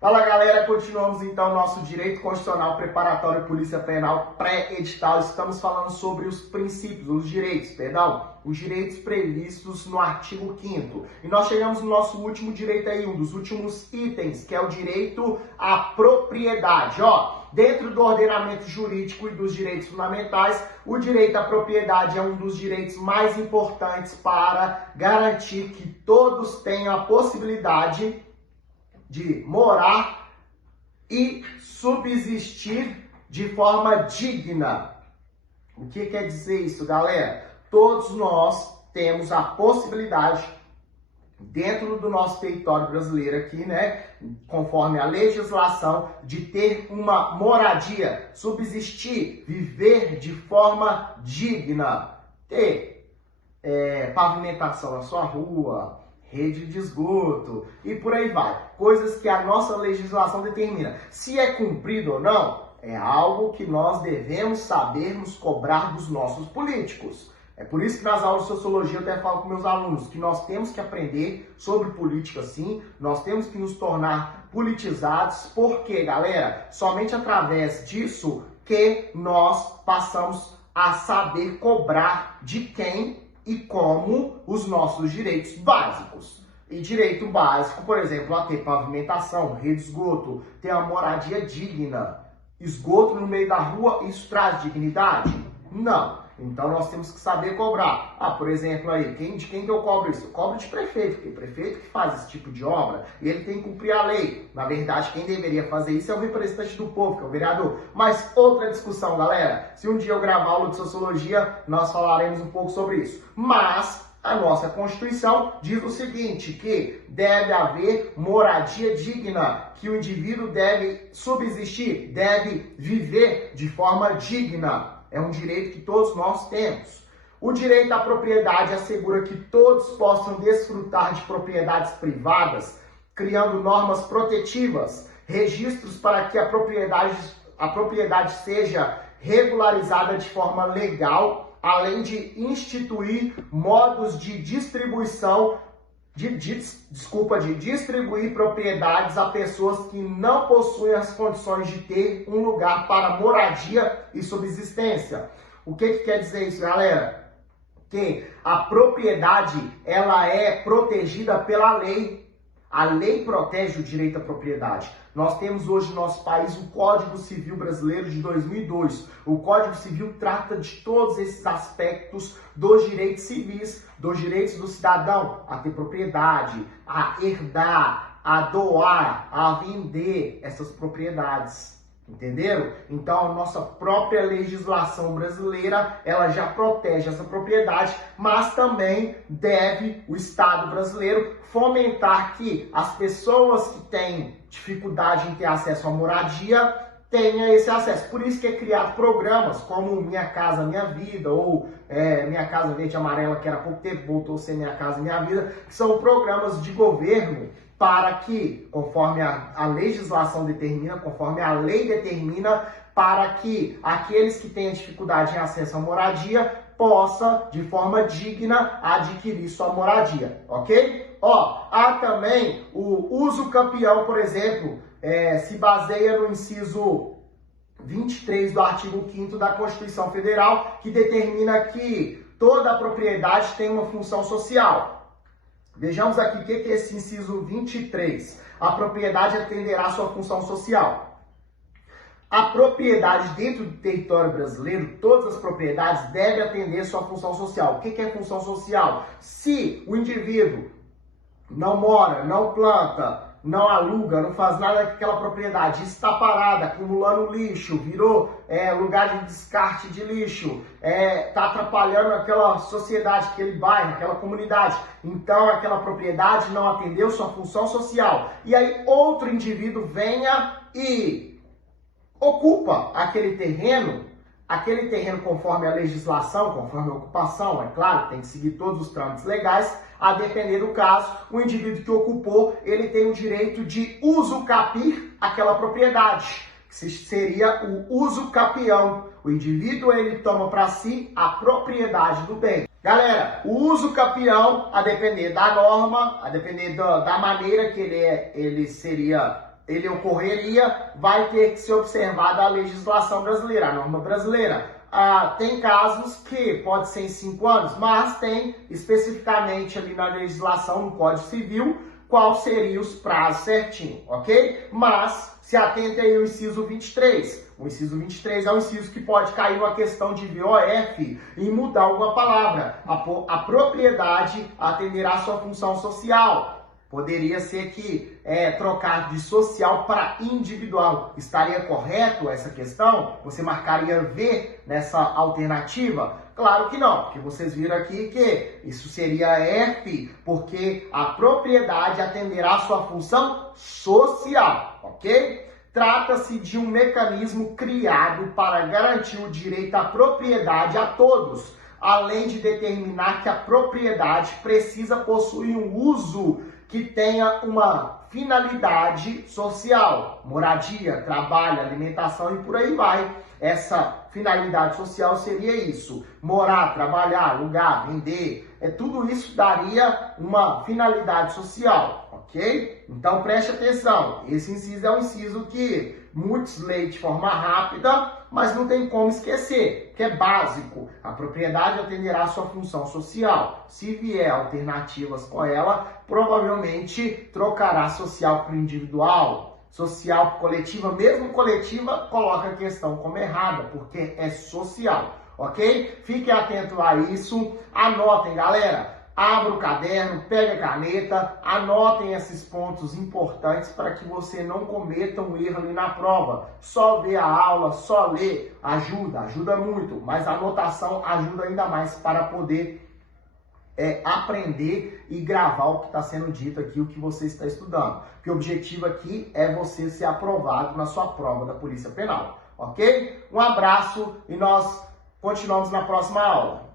Fala galera, continuamos então nosso direito constitucional preparatório polícia penal pré-edital. Estamos falando sobre os princípios, os direitos previstos no artigo 5º. E nós chegamos no nosso último direito aí, um dos últimos itens, que é o direito à propriedade. Dentro do ordenamento jurídico e dos direitos fundamentais, o direito à propriedade é um dos direitos mais importantes para garantir que todos tenham a possibilidade de morar e subsistir de forma digna. O que quer dizer isso, galera? Todos nós temos a possibilidade, dentro do nosso território brasileiro aqui, conforme a legislação, de ter uma moradia, subsistir, viver de forma digna, ter pavimentação na sua rua, rede de esgoto e por aí vai. Coisas que a nossa legislação determina. Se é cumprido ou não, é algo que nós devemos sabermos cobrar dos nossos políticos. É por isso que nas aulas de sociologia eu até falo com meus alunos que nós temos que aprender sobre política sim, nós temos que nos tornar politizados, porque, galera, somente através disso que nós passamos a saber cobrar de quem e como os nossos direitos básicos. E direito básico, por exemplo, a ter pavimentação, rede de esgoto, ter uma moradia digna. Esgoto no meio da rua, isso traz dignidade? Não. Então nós temos que saber cobrar. Por exemplo, aí, de quem que eu cobro isso? Eu cobro de prefeito, porque é prefeito que faz esse tipo de obra e ele tem que cumprir a lei. Na verdade, quem deveria fazer isso é o representante do povo, que é o vereador. Mas outra discussão, galera. Se um dia eu gravar aula de sociologia, nós falaremos um pouco sobre isso. Mas a nossa Constituição diz o seguinte, que deve haver moradia digna, que o indivíduo deve subsistir, deve viver de forma digna. É um direito que todos nós temos. O direito à propriedade assegura que todos possam desfrutar de propriedades privadas, criando normas protetivas, registros para que a propriedade seja regularizada de forma legal, além de instituir modos de distribuição, de distribuir propriedades a pessoas que não possuem as condições de ter um lugar para moradia e subsistência. O que quer dizer isso, galera? Que a propriedade, ela é protegida pela lei. A lei protege o direito à propriedade. Nós temos hoje no nosso país o Código Civil Brasileiro de 2002. O Código Civil trata de todos esses aspectos dos direitos civis, dos direitos do cidadão a ter propriedade, a herdar, a doar, a vender essas propriedades. Entenderam? Então, a nossa própria legislação brasileira, ela já protege essa propriedade, mas também deve o Estado brasileiro fomentar que as pessoas que têm dificuldade em ter acesso à moradia tenham esse acesso. Por isso que é criado programas como Minha Casa Minha Vida, ou Minha Casa Verde e Amarela, que era há pouco tempo, voltou a ser Minha Casa Minha Vida, que são programas de governo para que, conforme a legislação determina, conforme a lei determina, para que aqueles que têm dificuldade em acesso à moradia possa, de forma digna, adquirir sua moradia, ok? Há também o uso campeão, por exemplo, se baseia no inciso 23 do artigo 5º da Constituição Federal, que determina que toda a propriedade tem uma função social. Vejamos aqui o que é esse inciso 23. A propriedade atenderá à sua função social. A propriedade dentro do território brasileiro, todas as propriedades devem atender à sua função social. O que é função social? Se o indivíduo não mora, não planta, não aluga, não faz nada com aquela propriedade, está parada, acumulando lixo, virou lugar de descarte de lixo, está atrapalhando aquela sociedade, aquele bairro, aquela comunidade. Então, aquela propriedade não atendeu sua função social. E aí, outro indivíduo venha e ocupa aquele terreno conforme a legislação, conforme a ocupação, é claro, tem que seguir todos os trâmites legais, a depender do caso, o indivíduo que ocupou, ele tem o direito de usucapir aquela propriedade, que seria o usucapião. O indivíduo, ele toma para si a propriedade do bem. Galera, o usucapião, a depender da norma, a depender da maneira que ele seria ele ocorreria, vai ter que ser observada a legislação brasileira, a norma brasileira. Tem casos que pode ser em 5 anos, mas tem especificamente ali na legislação, no Código Civil, qual seria os prazos certinho, ok? Mas se atente aí ao inciso 23. O inciso 23 é um inciso que pode cair uma questão de VOF e mudar alguma palavra. A propriedade atenderá a sua função social. Poderia ser que trocar de social para individual. Estaria correto essa questão? Você marcaria V nessa alternativa? Claro que não, porque vocês viram aqui que isso seria F, porque a propriedade atenderá a sua função social, ok? Trata-se de um mecanismo criado para garantir o direito à propriedade a todos, além de determinar que a propriedade precisa possuir um uso que tenha uma finalidade social, moradia, trabalho, alimentação e por aí vai. Essa finalidade social seria isso: morar, trabalhar, alugar, vender. Tudo isso daria uma finalidade social, ok? Então preste atenção, esse inciso é um inciso que muitos leem de forma rápida, mas não tem como esquecer, que é básico. A propriedade atenderá a sua função social. Se vier alternativas com ela, provavelmente trocará social por individual, social por coletiva. Mesmo coletiva, coloca a questão como errada, porque é social, ok? Fiquem atentos a isso. Anotem, galera. Abra o caderno, pega a caneta, anotem esses pontos importantes para que você não cometa um erro ali na prova. Só ver a aula, só ler, ajuda muito, mas a anotação ajuda ainda mais para poder aprender e gravar o que está sendo dito aqui, o que você está estudando. Porque o objetivo aqui é você ser aprovado na sua prova da Polícia Penal, ok? Um abraço e nós continuamos na próxima aula.